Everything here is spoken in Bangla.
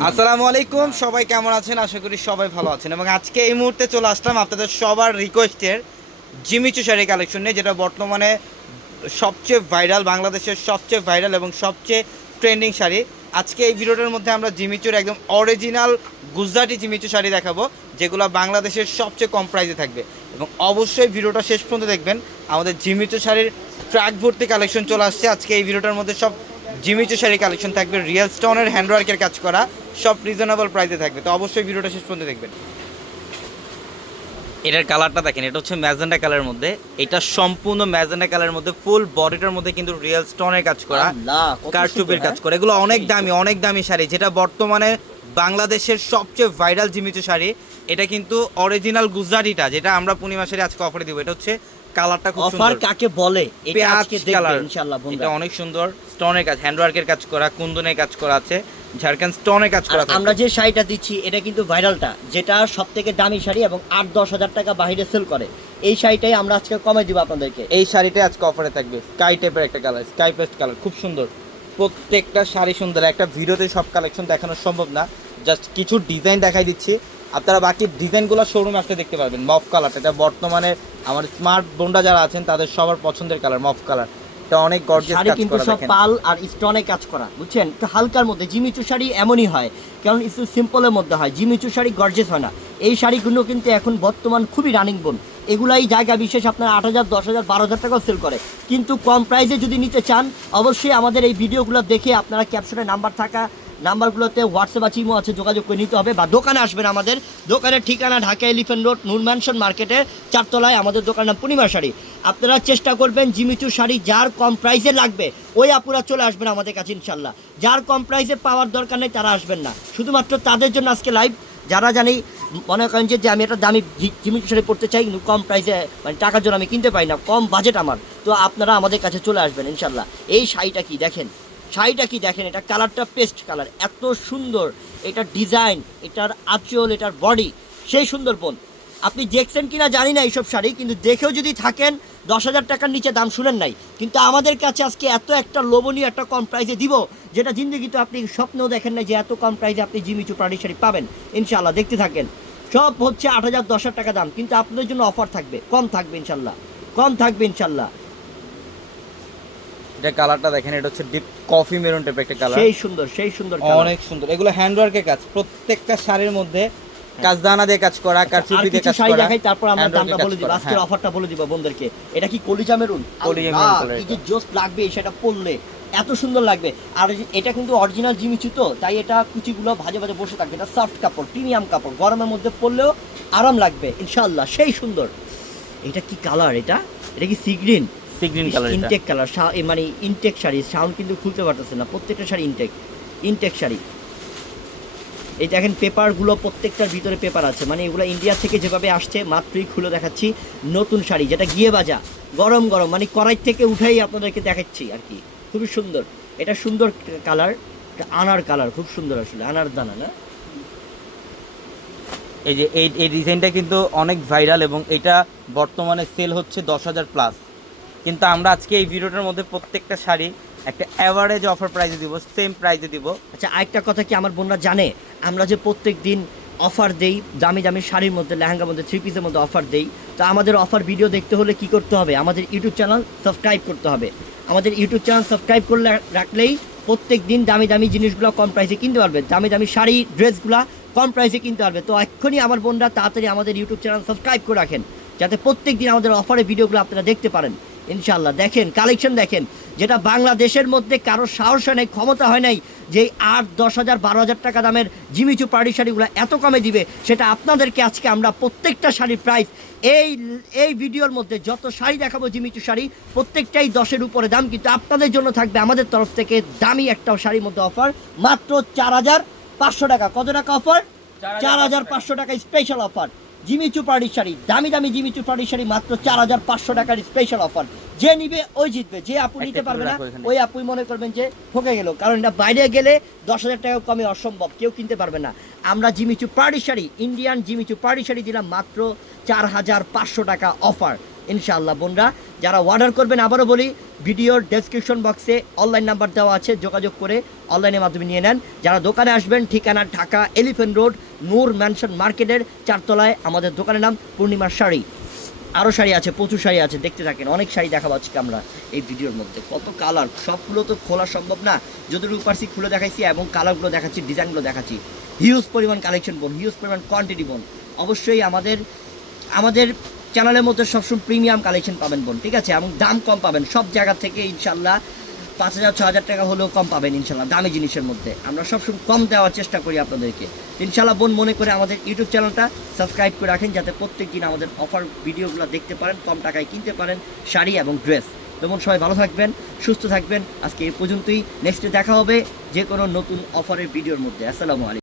আসসালামু আলাইকুম, সবাই কেমন আছেন? আশা করি সবাই ভালো আছেন। এবং আজকে এই মুহূর্তে চলে আসলাম আপনাদের সবার রিকোয়েস্টের জিমিচু শাড়ি কালেকশন নিয়ে, যেটা বর্তমানে সবচেয়ে ভাইরাল, বাংলাদেশের সবচেয়ে ভাইরাল এবং সবচেয়ে ট্রেন্ডিং শাড়ি। আজকে এই ভিডিওটার মধ্যে আমরা জিমিচুর একদম অরিজিনাল গুজরাটি জিমিচু শাড়ি দেখাবো, যেগুলো বাংলাদেশের সবচেয়ে কম প্রাইসে থাকবে। এবং অবশ্যই ভিডিওটা শেষ পর্যন্ত দেখবেন। আমাদের জিমিচু শাড়ির ট্র্যাক ভর্তি কালেকশন চলে আসছে। আজকে এই ভিডিওটার মধ্যে সব জিমিচু শাড়ি কালেকশন থাকবে। রিয়েল স্টোনের হ্যান্ডওয়ার্কের কাজ করা। সব রিজনেবল প্রাইসে থাকবে। তো অবশ্যই ভিডিওটা শেষ পর্যন্ত দেখবেন। এটার কালারটা দেখেন এটা হচ্ছে ম্যাজেন্ডা কালারের মধ্যে। এটা সম্পূর্ণ ম্যাজেন্ডা কালারের মধ্যে ফুল বডিটার মধ্যে কিন্তু রিয়েল স্টোনের কাজ করা কত কারচুপের কাজ হ্যাঁ? করে। এগুলো অনেক দামি অনেক দামি শাড়ি যেটা বর্তমানে বাংলাদেশের সবচেয়ে ভাইরাল জিমিচু শাড়ি। এটা কিন্তু অরিজিনাল গুজরাটিটা যেটা আমরা পূর্ণিমা শাড়ি আজকে অফারে দিব। এটা হচ্ছে কালারটা খুব অফার সুন্দর। কাকে বলে? এটা আজকে দেখবেন ইনশাআল্লাহ এটা অনেক সুন্দর। স্টোনের কাজ হ্যান্ডওয়ার্কের কাজ করা কুন্দনের কাজ করা আছে। ঝাড়খান্ড স্টোনের কাজ করা আমরা যে শাড়িটা দিচ্ছি এটা কিন্তু ভাইরালটা যেটা সব থেকে দামি শাড়ি এবং আট দশ হাজার টাকা বাইরে সেল করে। এই শাড়িটাই আমরা আজকে কমে দিব আপনাদেরকে। এই শাড়িটা আজকে অফারে থাকবে। স্কাই টাইপের একটা কালার স্কাই পেস্ট কালার খুব সুন্দর। প্রত্যেকটা শাড়ি সুন্দর। একটা ভিডিওতে সব কালেকশন দেখানো সম্ভব না। জাস্ট কিছু ডিজাইন দেখাই দিচ্ছি। আপনারা বাকি ডিজাইনগুলো শোরুমে আসতে দেখতে পারবেন মফ কালার এটা বর্তমানে আমার স্মার্ট বোনরা যারা আছেন তাদের সবার পছন্দের কালার মফ কালার এটা অনেক গর্জিয়াস কাজ কিন্তু সব পাল আর স্টোনে কাজ করা বুঝছেন? হালকার মধ্যে জিমিচু শাড়ি এমনই হয় কারণ একটু সিম্পলের মধ্যে হয়। জিমিচু শাড়ি গর্জেস হয় না। এই শাড়িগুলো কিন্তু এখন বর্তমান খুবই রানিং বোন। এগুলাই জায়গা বিশেষ আপনার আট হাজার দশ হাজার বারো হাজার টাকাও সেল করে। কিন্তু কম প্রাইসে যদি নিতে চান অবশ্যই আমাদের এই ভিডিওগুলো দেখে আপনারা ক্যাপশনে নাম্বার থাকা নাম্বারগুলোতে হোয়াটসঅ্যাপ আছে ইমো আছে, যোগাযোগ করে নিতে হবে। বা দোকানে আসবেন আমাদের। দোকানের ঠিকানা Dhaka elephant road Noor mansion মার্কেটের চারতলায়। আমাদের দোকানের নাম পূর্ণিমা শাড়ি। আপনারা চেষ্টা করবেন জিমিচু শাড়ি, যার কম প্রাইসে লাগবে, ওই আপুরা চলে আসবেন আমাদের কাছে ইনশাল্লাহ যার কম প্রাইসে পাওয়ার দরকার নেই, তারা আসবেন না। শুধুমাত্র তাদের জন্য আজকে লাইভ যারা জানি, মনে করেন যে আমি একটা দামি জিমিচু শাড়ি পড়তে চাই, কিন্তু কম প্রাইসে মানে টাকার জন্য আমি কিনতে পাই না, কম বাজেট আমার। তো আপনারা আমাদের কাছে চলে আসবেন ইনশাল্লাহ এই শাড়িটা কি, দেখেন। শাড়িটা কি দেখেন? এটা কালারটা পেস্ট কালার। এত সুন্দর। এটার ডিজাইন, এটার আঁচল, এটার বডি, সেই সুন্দর বোন। আপনি দেখছেন কিনা জানি না এইসব শাড়ি, কিন্তু দেখেও যদি থাকেন, দশ হাজার টাকার নিচে দাম শুনেন নাই। কিন্তু আমাদের কাছে আজকে এত একটা লোভনীয় একটা কম প্রাইসে দিব, যেটা জিন্দগিতে আপনি স্বপ্নেও দেখেন না যে এত কম প্রাইসে আপনি জিমিচু প্রাণী শাড়ি পাবেন। ইনশাল্লাহ দেখতে থাকেন। সব হচ্ছে আট হাজার, দশ হাজার টাকা দাম, কিন্তু আপনাদের জন্য অফার থাকবে, কম থাকবে ইনশাল্লাহ কম থাকবে ইনশাল্লাহ এটা কালারটা দেখেন এটা হচ্ছে ডিপ কফি মেরুন টাইপের একটা কালার। সেই সুন্দর সেই সুন্দর অনেক সুন্দর। এগুলো হ্যান্ডওয়ার্কের কাজ প্রত্যেকটা শাড়ির মধ্যে কাজদানা দিয়ে কাজ করা হ্যাঁ। আচ্ছা, কারচুপি দিয়ে কাজ করা দেখাই তারপর আমরা দামটা বলে দিব আজকের হ্যাঁ। অফারটা বলে দিব বন্ধুদেরকে। এটা কি কলিজা মেরুন কলিজা মেরুন এই যে জোস লাগবে সেটা পরলে এত সুন্দর লাগবে। আর এটা কিন্তু অরিজিনাল জিমিচু তো তাই এটা কুচিগুলো ভাজে ভাজে বসে থাকবে। এটা সফট কাপড় প্রিমিয়াম কাপড় গরমের মধ্যে পরলেও আরাম লাগবে ইনশাআল্লাহ সেই সুন্দর। এটা কি কালার এটা? এটা কি sea green sea green colour intact colour মানে ইনটেক শাড়ি সাউন্ড কিন্তু খুলতে পারতেছে না। প্রত্যেকটা শাড়ি ইনটেক ইনটেক শাড়ি। এই দেখেন পেপারগুলো প্রত্যেকটার ভিতরে পেপার আছে। মানে এগুলো ইন্ডিয়া থেকে যেভাবে আসছে মাত্রই খুলে দেখাচ্ছি নতুন শাড়ি যেটা গিয়ে বাজা। গরম গরম মানে কড়াই থেকে উঠাই আপনাদেরকে দেখাচ্ছি আর কি। খুবই সুন্দর। এটা সুন্দর কালার আনার কালার খুব সুন্দর আসলে আনার দানা না? এই যে এই এই ডিজাইনটা কিন্তু অনেক ভাইরাল এবং এটা বর্তমানে সেল হচ্ছে দশ হাজার প্লাস কিন্তু আমরা আজকে এই ভিডিওটার মধ্যে প্রত্যেকটা শাড়ি একটা অ্যাভারেজ অফার প্রাইসে দিব সেম প্রাইসে দিব। আচ্ছা আরেকটা কথা কি আমার বোনরা জানে? আমরা যে প্রত্যেক দিন অফার দেই, দামি দামি শাড়ির মধ্যে, লেহেঙ্গার মধ্যে থ্রি পিসের মধ্যে অফার দেই, তো আমাদের অফার ভিডিও দেখতে হলে কি করতে হবে? আমাদের ইউটিউব চ্যানেল সাবস্ক্রাইব করতে হবে। আমাদের ইউটিউব চ্যানেল সাবস্ক্রাইব করলে রাখলেই প্রত্যেক দিন দামি দামি জিনিসগুলো কম প্রাইসে কিনতে পারবে। দামি দামি শাড়ি, ড্রেসগুলো কম প্রাইসে কিনতে পারবে। তো এক্ষুনি আমার বোনরা তাড়াতাড়ি আমাদের ইউটিউব চ্যানেল সাবস্ক্রাইব করে রাখেন, যাতে প্রত্যেক দিন আমাদের অফারের ভিডিওগুলো আপনারা দেখতে পারেন। ইনশাল্লাহ দেখেন কালেকশন দেখেন যেটা বাংলাদেশের মধ্যে কারও সাহস হয় নাই ক্ষমতা হয় নাই যে আট দশ হাজার বারো হাজার টাকা দামের জিমিচু পাড়ি শাড়িগুলো এত কমে দিবে সেটা আপনাদেরকে আজকে আমরা প্রত্যেকটা শাড়ির প্রাইস এই এই ভিডিওর মধ্যে যত শাড়ি দেখাবো জিমিচু শাড়ি প্রত্যেকটাই দশের উপরে দাম কিন্তু আপনাদের জন্য থাকবে আমাদের তরফ থেকে দামি একটা শাড়ির মধ্যে অফার মাত্র চার হাজার পাঁচশো টাকা। কত টাকা অফার চার হাজার পাঁচশো টাকা। স্পেশাল অফার জিমিচু পাড়ির শাড়ি দামি দামি জিমিচু পাড়ির শাড়ি মাত্র চার হাজার পাঁচশো টাকার স্পেশাল অফার যে নিবে ওই জিতবে। যে আপু নিতে পারবে না ওই আপুই মনে করবেন যে ঠকে গেল। কারণ এটা বাইরে গেলে দশ হাজার টাকা কমে অসম্ভব কেউ কিনতে পারবে না। আমরা জিমিচু পাড়ি শাড়ি ইন্ডিয়ান জিমিচু পাড়ি শাড়ি দিলাম মাত্র চার হাজার পাঁচশো টাকা অফার ইনশাআল্লাহ বোনরা, যারা অর্ডার করবেন, আবারও বলি, ভিডিওর ডেসক্রিপশন বক্সে অনলাইন নাম্বার দেওয়া আছে, যোগাযোগ করে অনলাইনের মাধ্যমে নিয়ে নেন। যারা দোকানে আসবেন, ঠিকানা Dhaka elephant road, Noor mansion মার্কেটের চারতলায়, আমাদের দোকানের নাম পূর্ণিমার শাড়ি। আরও শাড়ি আছে, প্রচুর শাড়ি আছে, দেখতে থাকেন, অনেক শাড়ি দেখাবো আজকে আমরা এই ভিডিওর মধ্যে। কত কালার সবগুলো তো খোলা সম্ভব না। যতটুকু পারছি খুলে দেখাইছি এবং কালারগুলো দেখাচ্ছি ডিজাইনগুলো দেখাচ্ছি হিউজ পরিমাণ কালেকশন বোন হিউজ পরিমাণ কোয়ান্টিটি বোন। অবশ্যই আমাদের আমাদের চ্যানেলের মধ্যে সবসময় প্রিমিয়াম কালেকশন পাবেন বোন, ঠিক আছে? এবং দাম কম পাবেন। সব জায়গা থেকে ইনশাল্লাহ পাঁচ হাজার ছ হাজার টাকা হলেও কম পাবেন ইনশাল্লাহ দামি জিনিসের মধ্যে। আমরা সবসময় কম দেওয়ার চেষ্টা করি আপনাদেরকে। ইনশাল্লাহ বোন, মনে করে আমাদের ইউটিউব চ্যানেলটা সাবস্ক্রাইব করে রাখেন, যাতে প্রত্যেক দিন আমাদের অফার ভিডিওগুলো দেখতে পারেন, কম টাকায় কিনতে পারেন শাড়ি এবং ড্রেস যেমন সবাই ভালো থাকবেন, সুস্থ থাকবেন। আজকে এই পর্যন্তই। নেক্সটে দেখা হবে যে কোনো নতুন অফারের ভিডিওর মধ্যে। আসসালামু আলাইকুম।